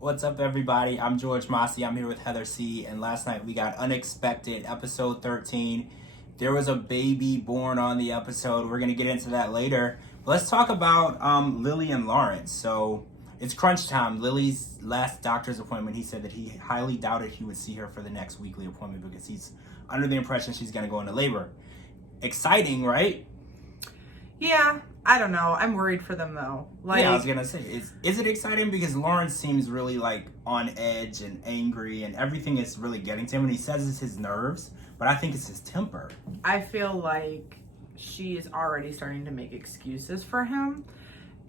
What's up, everybody? I'm George Mossey. I'm here with Heather C. And last night we got Unexpected, episode 13. There was a baby born on the episode. We're going to get into that later. But let's talk about Lily and Lawrence. So it's crunch time. Lily's last doctor's appointment, he said that he highly doubted he would see her for the next weekly appointment because he's under the impression she's going to go into labor. Exciting, right? Yeah, I don't know. I'm worried for them though. Yeah, I was gonna say, is it exciting? Because Lawrence seems really like on edge and angry, and everything is really getting to him. And he says it's his nerves, but I think it's his temper. I feel like she is already starting to make excuses for him,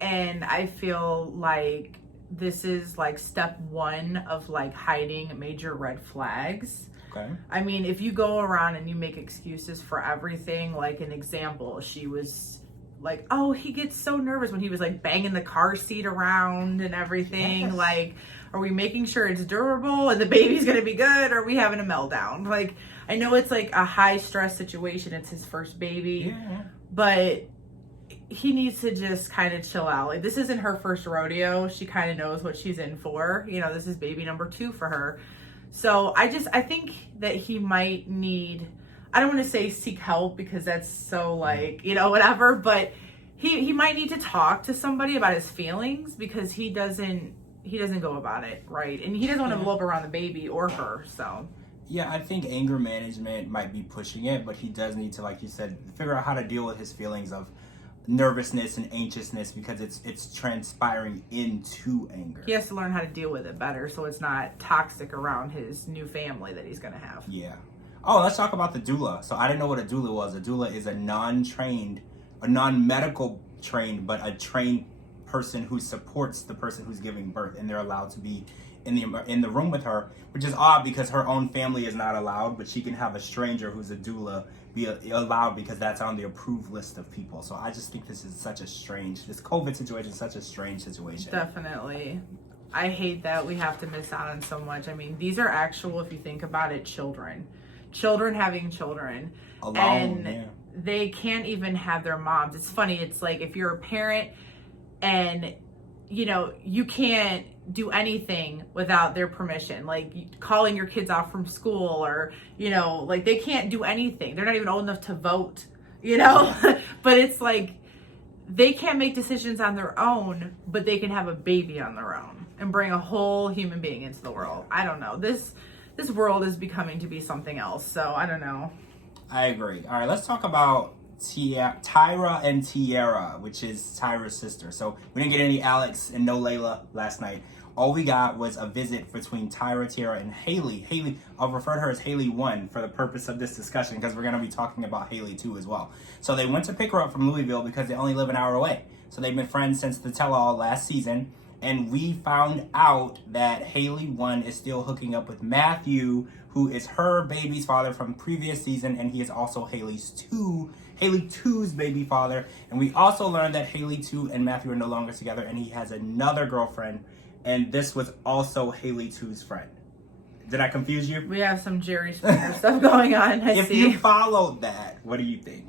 and I feel like this is like step one of like hiding major red flags. Okay. I mean, if you go around and you make excuses for everything, like an example, she was like, oh, he gets so nervous when he was like banging the car seat around and everything. Yes. Like, are we making sure it's durable and the baby's gonna be good, or are we having a meltdown? Like, I know it's like a high stress situation, it's his first baby, but he needs to just kind of chill out. Like, this isn't her first rodeo. She kind of knows what she's in for. You know, this is baby number 2 for her. So I think that he might need, I don't want to say seek help because that's so like, you know, whatever, but he might need to talk to somebody about his feelings because he doesn't go about it right. And he doesn't want to blow up around the baby or her, so. Yeah, I think anger management might be pushing it, but he does need to, like you said, figure out how to deal with his feelings of nervousness and anxiousness because it's transpiring into anger. He has to learn how to deal with it better so it's not toxic around his new family that he's going to have. Yeah. Oh, let's talk about the doula. So I didn't know what a doula was. A doula is a non-medical trained, but a trained person who supports the person who's giving birth, and they're allowed to be in the room with her, which is odd because her own family is not allowed, but she can have a stranger who's a doula be allowed because that's on the approved list of people. So I just think this COVID situation is such a strange situation. Definitely. I hate that we have to miss out on so much. I mean, these are actual, if you think about it, children having children. Alone, and they can't even have their moms. It's funny. It's like if you're a parent and, you know, you can't do anything without their permission, like calling your kids off from school or, you know, like they can't do anything. They're not even old enough to vote, you know, but it's like they can't make decisions on their own, but they can have a baby on their own and bring a whole human being into the world. I don't know. This world is becoming to be something else. So I don't know. I agree. All right, let's talk about Tyra and Tiara, which is Tyra's sister. So we didn't get any Alex and no Layla last night. All we got was a visit between Tyra, Tiara, and Haley. Haley, I'll refer to her as Haley 1 for the purpose of this discussion because we're going to be talking about Haley 2 as well. So they went to pick her up from Louisville because they only live an hour away. So they've been friends since the tell-all last season. And we found out that Haley 1 is still hooking up with Matthew, who is her baby's father from previous season, and he is also Haley 2's baby father. And we also learned that Haley 2 and Matthew are no longer together, and he has another girlfriend, and this was also Haley 2's friend. Did I confuse you? We have some Jerry Springer stuff going on. If you followed that, what do you think?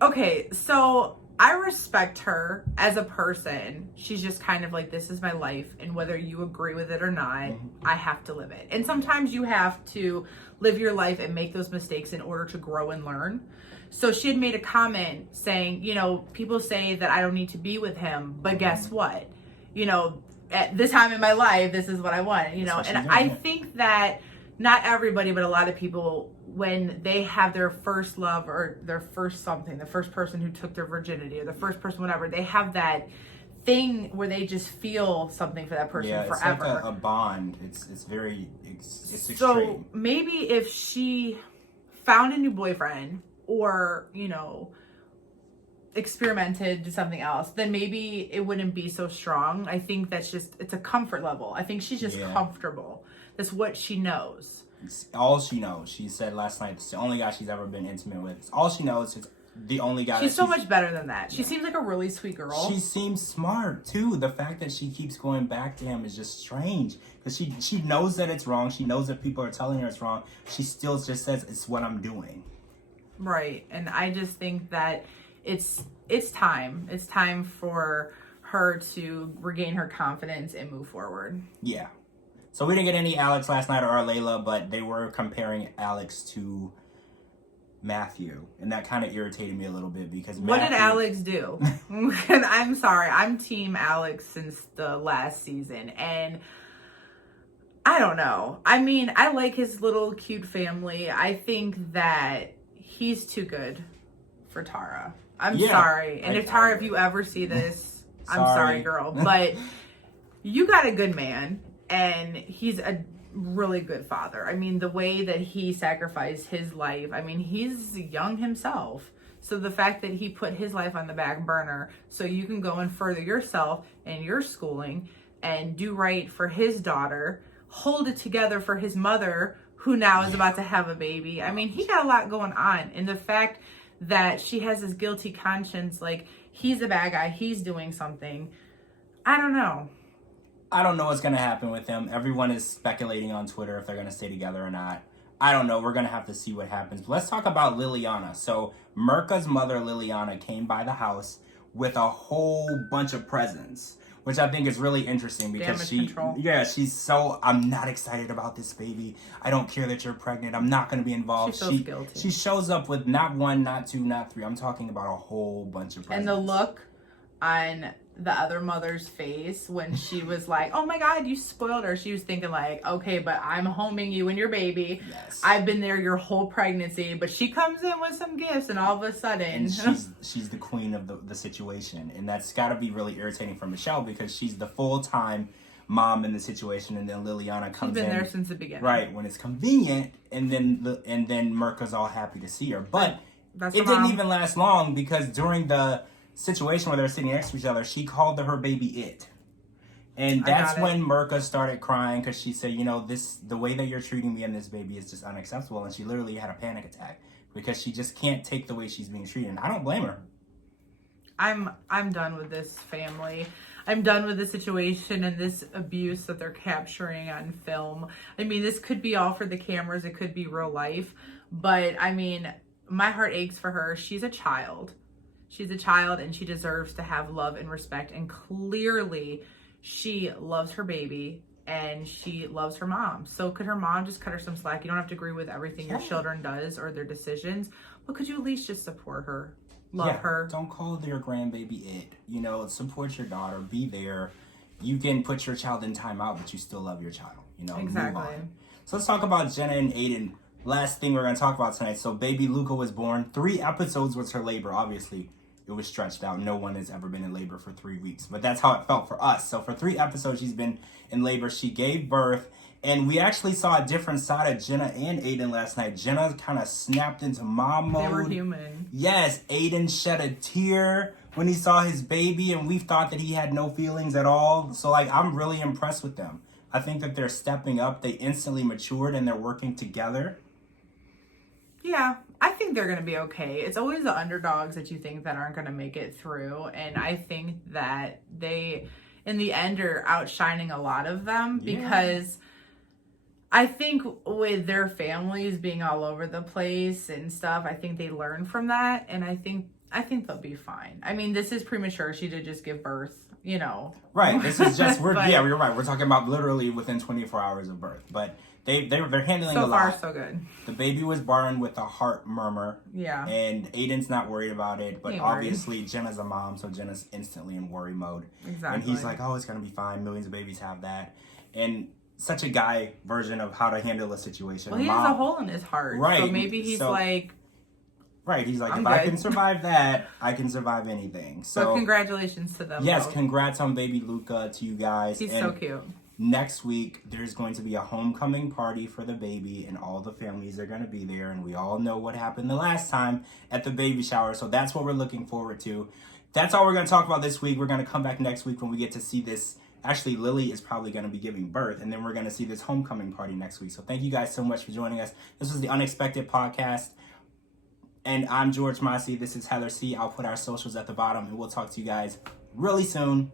Okay, so I respect her as a person. She's just kind of like, this is my life, and whether you agree with it or not, I have to live it. And sometimes you have to live your life and make those mistakes in order to grow and learn. So she had made a comment saying, you know, people say that I don't need to be with him, but guess what? You know, at this time in my life, this is what I want, you know. And I think that not everybody, but a lot of people, when they have their first love or their first something, the first person who took their virginity or the first person, whatever, they have that thing where they just feel something for that person forever. It's like a bond. It's extreme. So maybe if she found a new boyfriend or, you know, experimented, did something else, then maybe it wouldn't be so strong. I think that's just, it's a comfort level. I think she's just comfortable. That's what she knows. It's all she knows. She said last night it's the only guy she's ever been intimate with. It's all she knows. It's the only guy. She's so much better than that. She seems like a really sweet girl. She seems smart too. The fact that she keeps going back to him is just strange because she knows that it's wrong. She knows that people are telling her it's wrong. She still just says it's what I'm doing. Right. And I just think that it's it's time. It's time for her to regain her confidence and move forward. Yeah. So we didn't get any Alex last night or Layla, but they were comparing Alex to Matthew, and that kind of irritated me a little bit because what did Alex do? I'm sorry, I'm team Alex since the last season, and I don't know. I mean, I like his little cute family. I think that he's too good for Tara. I'm sorry, and if Tara, if you ever see this, I'm sorry, girl, but you got a good man, and he's a really good father. I mean, the way that he sacrificed his life, I mean, he's young himself. So the fact that he put his life on the back burner so you can go and further yourself and your schooling and do right for his daughter, hold it together for his mother who now is about to have a baby. I mean, he got a lot going on. And the fact that she has this guilty conscience, like he's a bad guy, he's doing something. I don't know. I don't know what's going to happen with them. Everyone is speculating on Twitter if they're going to stay together or not. I don't know. We're going to have to see what happens. But let's talk about Liliana. So Mirka's mother, Liliana, came by the house with a whole bunch of presents, which I think is really interesting because she's so, I'm not excited about this baby. I don't care that you're pregnant. I'm not going to be involved. She feels guilty. She shows up with not one, not two, not three. I'm talking about a whole bunch of presents. And the look on the other mother's face when she was like, oh my God, you spoiled her. She was thinking like, okay, but I'm homing you and your baby. Yes. I've been there your whole pregnancy, but she comes in with some gifts and all of a sudden. And she's the queen of the situation. And that's got to be really irritating for Michelle because she's the full-time mom in the situation. And then Liliana comes in. She's been there since the beginning. Right, when it's convenient. And then Mirka's all happy to see her. But it didn't even last long because during the situation where they're sitting next to each other, she called her baby it. And that's when Mirka started crying because she said, you know, the way that you're treating me and this baby is just unacceptable. And she literally had a panic attack because she just can't take the way she's being treated. And I don't blame her. I'm done with this family. I'm done with the situation and this abuse that they're capturing on film. I mean, this could be all for the cameras. It could be real life. But I mean, my heart aches for her. She's a child. She's a child and she deserves to have love and respect. And clearly she loves her baby and she loves her mom. So could her mom just cut her some slack? You don't have to agree with everything your children does or their decisions, but could you at least just support her? Love her. Don't call your grandbaby it. You know, support your daughter. Be there. You can put your child in timeout, but you still love your child. You know, exactly. Move on. So let's talk about Jenna and Aiden. Last thing we're going to talk about tonight. So baby Luca was born. 3 episodes was her labor, obviously. It was stretched out. No one has ever been in labor for 3 weeks. But that's how it felt for us. So for 3 episodes, she's been in labor. She gave birth. And we actually saw a different side of Jenna and Aiden last night. Jenna kind of snapped into mom mode. They were human. Yes, Aiden shed a tear when he saw his baby. And we thought that he had no feelings at all. So, like, I'm really impressed with them. I think that they're stepping up. They instantly matured and they're working together. Yeah, I think they're going to be okay. It's always the underdogs that you think that aren't going to make it through. And I think that they, in the end, are outshining a lot of them because I think with their families being all over the place and stuff, I think they learn from that. And I think they'll be fine. I mean, this is premature. She did just give birth, you know. Right. This is just, you're right. We're talking about literally within 24 hours of birth. But they're handling a lot. So far, so good. The baby was born with a heart murmur. Yeah. And Aiden's not worried about it. But obviously, Jenna's a mom, so Jenna's instantly in worry mode. Exactly. And he's like, oh, it's going to be fine. Millions of babies have that. And such a guy version of how to handle a situation. Well, he has a hole in his heart. Right. So maybe he's like... Right, he's like, if I can survive that, I can survive anything. So congratulations to them. Yes, congrats on baby Luca to you guys. He's so cute. Next week, there's going to be a homecoming party for the baby, and all the families are going to be there. And we all know what happened the last time at the baby shower. So that's what we're looking forward to. That's all we're going to talk about this week. We're going to come back next week when we get to see this. Actually, Lily is probably going to be giving birth, and then we're going to see this homecoming party next week. So thank you guys so much for joining us. This was the Unexpected Podcast. And I'm George Mossey. This is Heather C. I'll put our socials at the bottom, and we'll talk to you guys really soon.